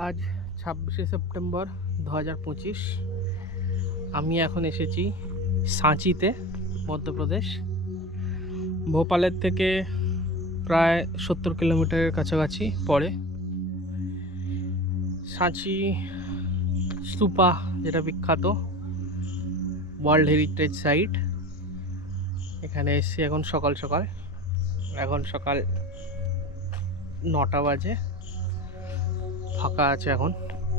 আজ ছাব্বিশে সেপ্টেম্বর দু হাজার পঁচিশ। আমি এখন এসেছি সাঁচিতে, মধ্যপ্রদেশ। ভোপালের থেকে প্রায় সত্তর কিলোমিটারের কাছাকাছি পড়ে। সাঁচি স্তূপা, যেটা বিখ্যাত, ওয়ার্ল্ড হেরিটেজ সাইট। এখানে এসেছি এখন সকাল সকাল, এখন সকাল নটা বাজে। ফাঁকা আছে এখন।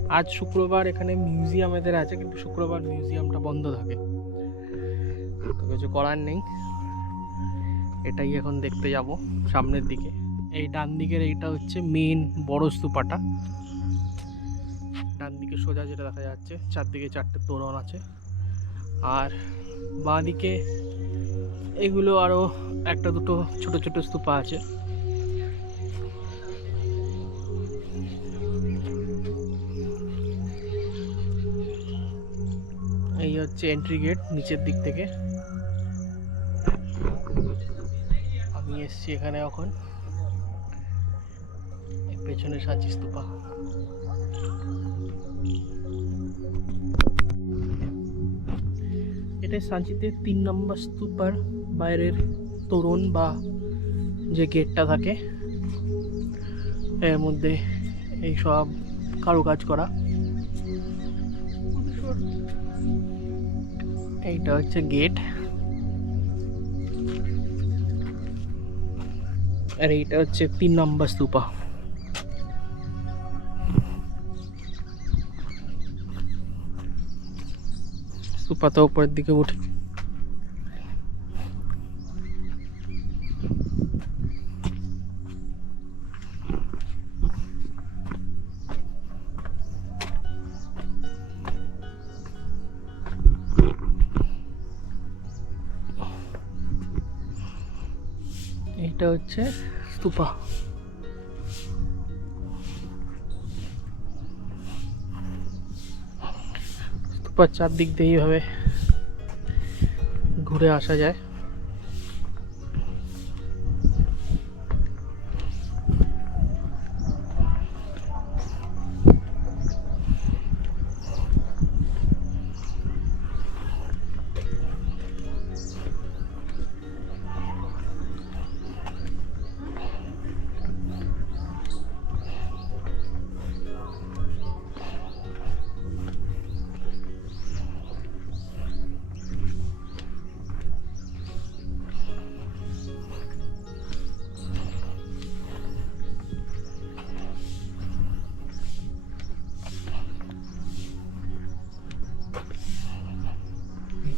আজ শুক্রবার এখানে মিউজিয়াম এদের আছে, কিন্তু শুক্রবার মিউজিয়ামটা বন্ধ থাকে। তো কিছু করার নেই। এটাই এখন দেখতে যাব সামনের দিকে। এই ডান দিকের এইটা হচ্ছে মেন বড় স্তূপাটা। ডান দিকে সোজা যেটা দেখা যাচ্ছে, চারদিকে চারটে তোরণ আছে। আর বাঁ দিকে এগুলো আরও একটা দুটো ছোট ছোট স্তূপা আছে। হচ্ছে এন্ট্রি গেট নিচের দিক থেকে। আমি এসছি এখানে এখন। পেছনে সাঁচি স্তূপা। এটা সাঁচিতে তিন নম্বর স্তূপার বাইরের তোরণ বা যে গেটটা থাকে, এর মধ্যে এই সব কারুকাজ করা। এইটা হচ্ছে গেট আর এইটা হচ্ছে তিন নম্বর স্তূপা স্তূপাতে উপরের দিকে উঠে এটা হচ্ছে স্তূপা। স্তূপার চারদিক দিয়ে এইভাবে ঘুরে আসা যায়।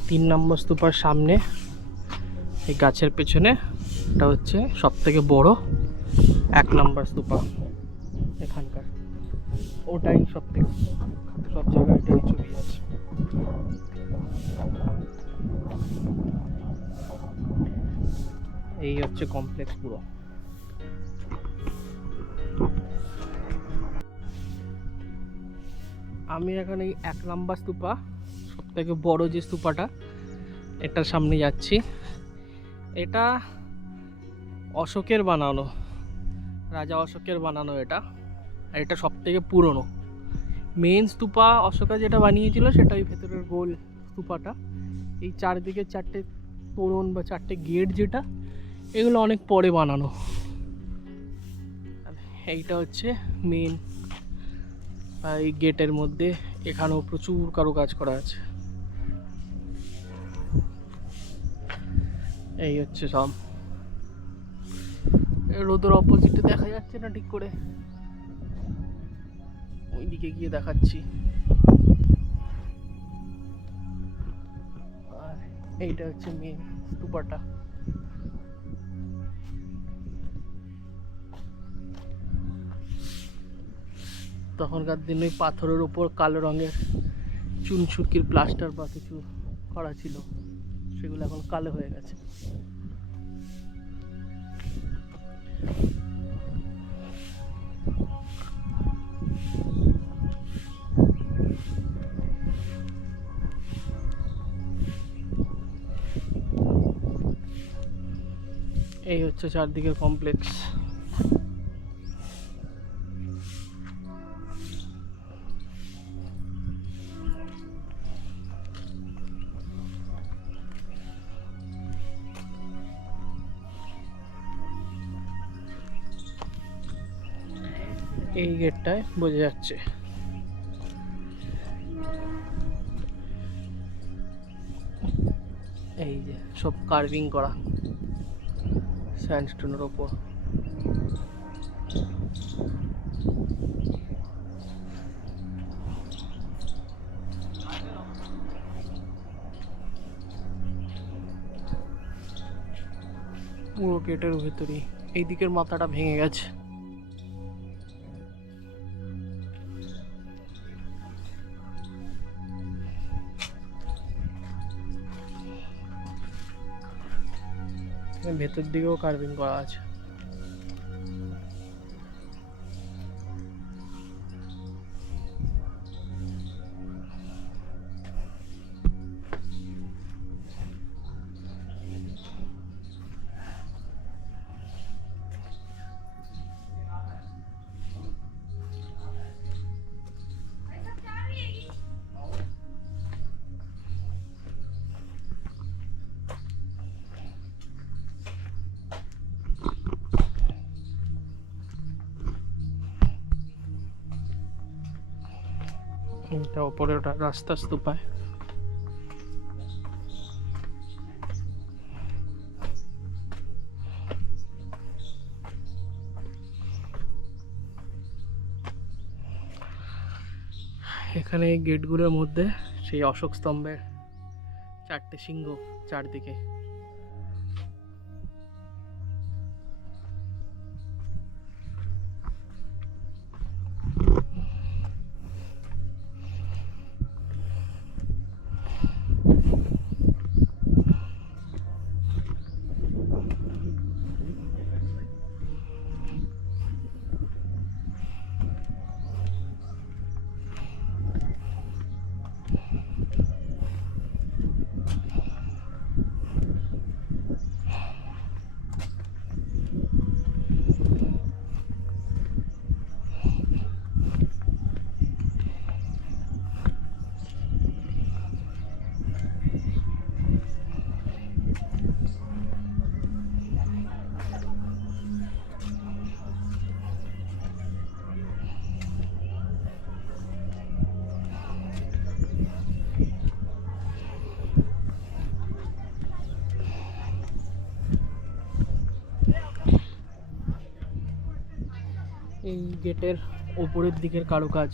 তিন নম্বর স্তূপার সামনে, এই গাছের পেছনে, এটা হচ্ছে সব থেকে বড় এক নম্বর স্তূপা এখানকার। ওটাই সব থেকে সব জায়গায় এটাই ছবি আছে। এই হচ্ছে কমপ্লেক্স পুরো। আমি এখন এই এক নম্বর স্তূপা থেকে বড় যে স্তূপাটা এটার সামনে যাচ্ছি। এটা অশোকের বানানো, রাজা অশোকের বানানো এটা, আর এটা সব থেকে পুরনো। মেন স্তূপা অশোকা যেটা বানিয়েছিল, সেটা ওই ভেতরের গোল স্তূপাটা। এই চারদিকে চারটে তোরণ বা চারটে গেট যেটা, এগুলো অনেক পরে বানানো। এইটা হচ্ছে মেন এই গেটের মধ্যে এখানেও প্রচুর কারও কাজ করা আছে। এই হচ্ছে সব। রোদের অপোজিটে দেখা যাচ্ছে না ঠিক করে? ওইদিকে গিয়ে দেখাচ্ছি। আর এইটা হচ্ছে মেন স্তূপাটা। তখনকার দিনে ওই পাথরের উপর কালো রঙের চুন সুরকির প্লাস্টার বা কিছু করা ছিল। সেগুলো এখন কালো হয়ে গেছে। এই হচ্ছে চারদিকের কমপ্লেক্স এই গেটটায় বোঝা যাচ্ছে। এই যে সব কার্ভিং করা। স্যান্ডস্টোনের ওপর। পুরো গেটের ভেতরেই। এই দিকের মাথাটা ভেঙে গেছে। ভেতর দিকেও কার্ভিং করা আছে। এটা ওপরে ওটা রাস্তা স্তূপায়। এখানে গেটগুলোর মধ্যে সেই অশোক স্তম্ভের চারটে সিংহ চারদিকে। এই গেটের ওপরের দিকের কারুকাজ।